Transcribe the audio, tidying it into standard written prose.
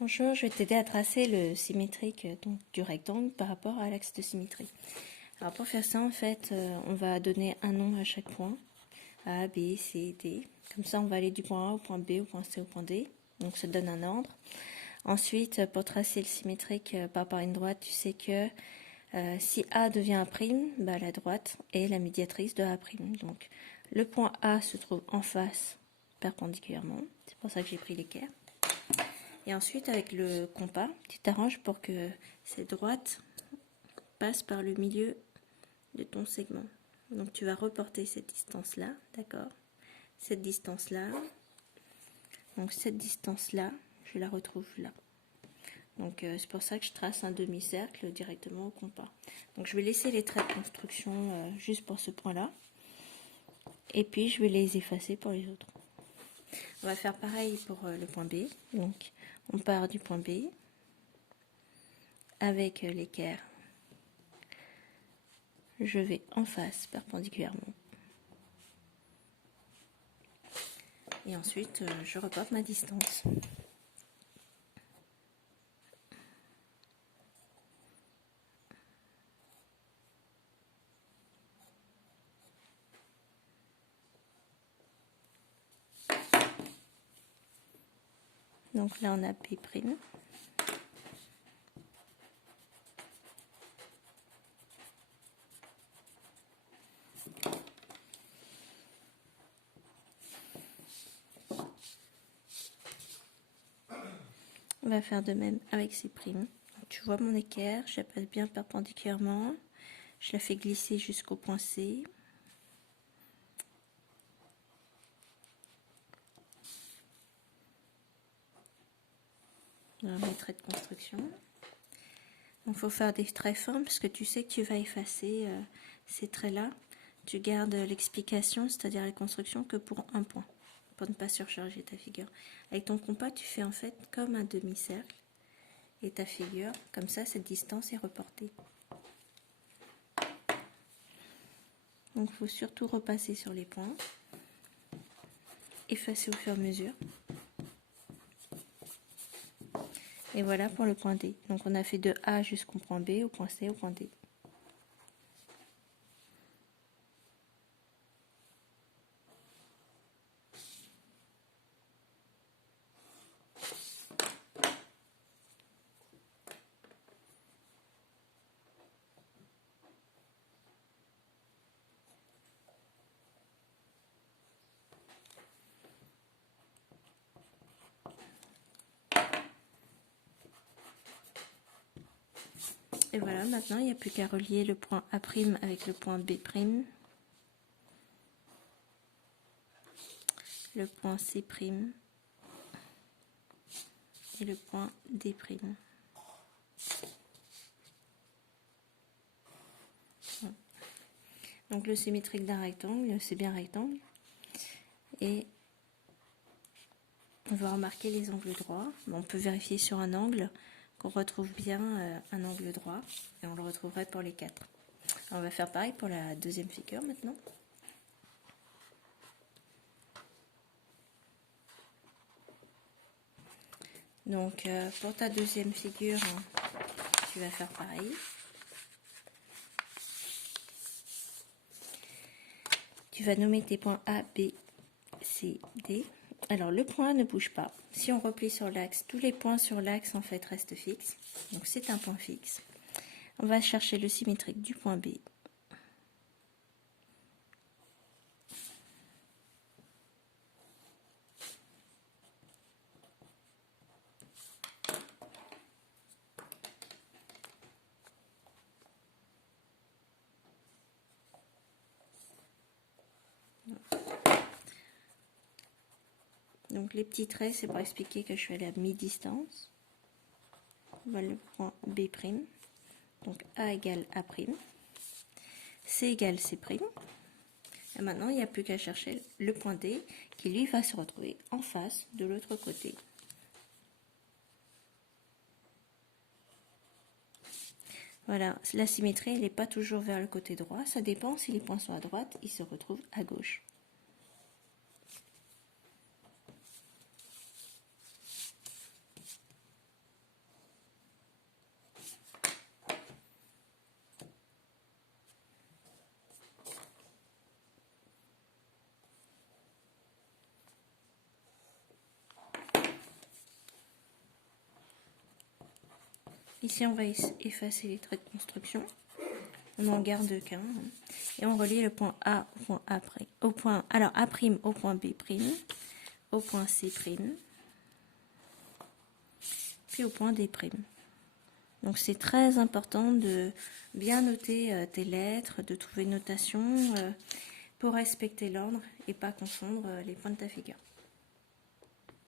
Bonjour, je vais t'aider à tracer le symétrique donc, du rectangle par rapport à l'axe de symétrie. Alors pour faire ça, en fait, on va donner un nom à chaque point. A, B, C, D. Comme ça, on va aller du point A au point B, au point C, au point D. Donc ça donne un ordre. Ensuite, pour tracer le symétrique par rapport à une droite, tu sais que si A devient A', bah, la droite est la médiatrice de A'. Donc le point A se trouve en face perpendiculairement. C'est pour ça que j'ai pris l'équerre. Et ensuite, avec le compas, tu t'arranges pour que cette droite passe par le milieu de ton segment. Donc tu vas reporter cette distance-là, d'accord? Cette distance-là. Donc cette distance-là, je la retrouve là. Donc c'est pour ça que je trace un demi-cercle directement au compas. Donc je vais laisser les traits de construction juste pour ce point-là. Et puis je vais les effacer pour les autres. On va faire pareil pour le point B. Donc on part du point B avec l'équerre. Je vais en face perpendiculairement. Et ensuite, je reporte ma distance. Donc là, on a P'. On va faire de même avec C'. Tu vois mon équerre, je la passe bien perpendiculairement. Je la fais glisser jusqu'au point C. Voilà mes traits de construction. Il faut faire des traits fins parce que tu sais que tu vas effacer ces traits-là. Tu gardes l'explication, c'est-à-dire la construction, que pour un point, pour ne pas surcharger ta figure. Avec ton compas, tu fais en fait comme un demi-cercle et ta figure, comme ça, cette distance est reportée. Donc il faut surtout repasser sur les points, effacer au fur et à mesure. Et voilà pour le point D. Donc on a fait de A jusqu'au point B, au point C, au point D. Et voilà, maintenant il n'y a plus qu'à relier le point A' avec le point B', le point C' et le point D'. Donc le symétrique d'un rectangle, c'est bien rectangle. Et on va remarquer les angles droits. On peut vérifier sur un angle qu'on retrouve bien un angle droit. Et on le retrouverait pour les quatre. On va faire pareil pour la deuxième figure maintenant. Donc pour ta deuxième figure, tu vas faire pareil. Tu vas nommer tes points A, B, C, D. Alors le point ne bouge pas. Si on replie sur l'axe, tous les points sur l'axe en fait restent fixes. Donc c'est un point fixe. On va chercher le symétrique du point B. Donc les petits traits, c'est pour expliquer que je suis à la mi-distance. On va le point B'. Donc A égale A'. C égale C'. Et maintenant, il n'y a plus qu'à chercher le point D qui lui va se retrouver en face de l'autre côté. Voilà, la symétrie, elle n'est pas toujours vers le côté droit. Ça dépend si les points sont à droite, ils se retrouvent à gauche. Ici, on va effacer les traits de construction. On n'en garde qu'un. Et on relie le point A au point A', alors A' au point B', au point C', puis au point D'. Donc c'est très important de bien noter tes lettres, de trouver une notation pour respecter l'ordre et pas confondre les points de ta figure.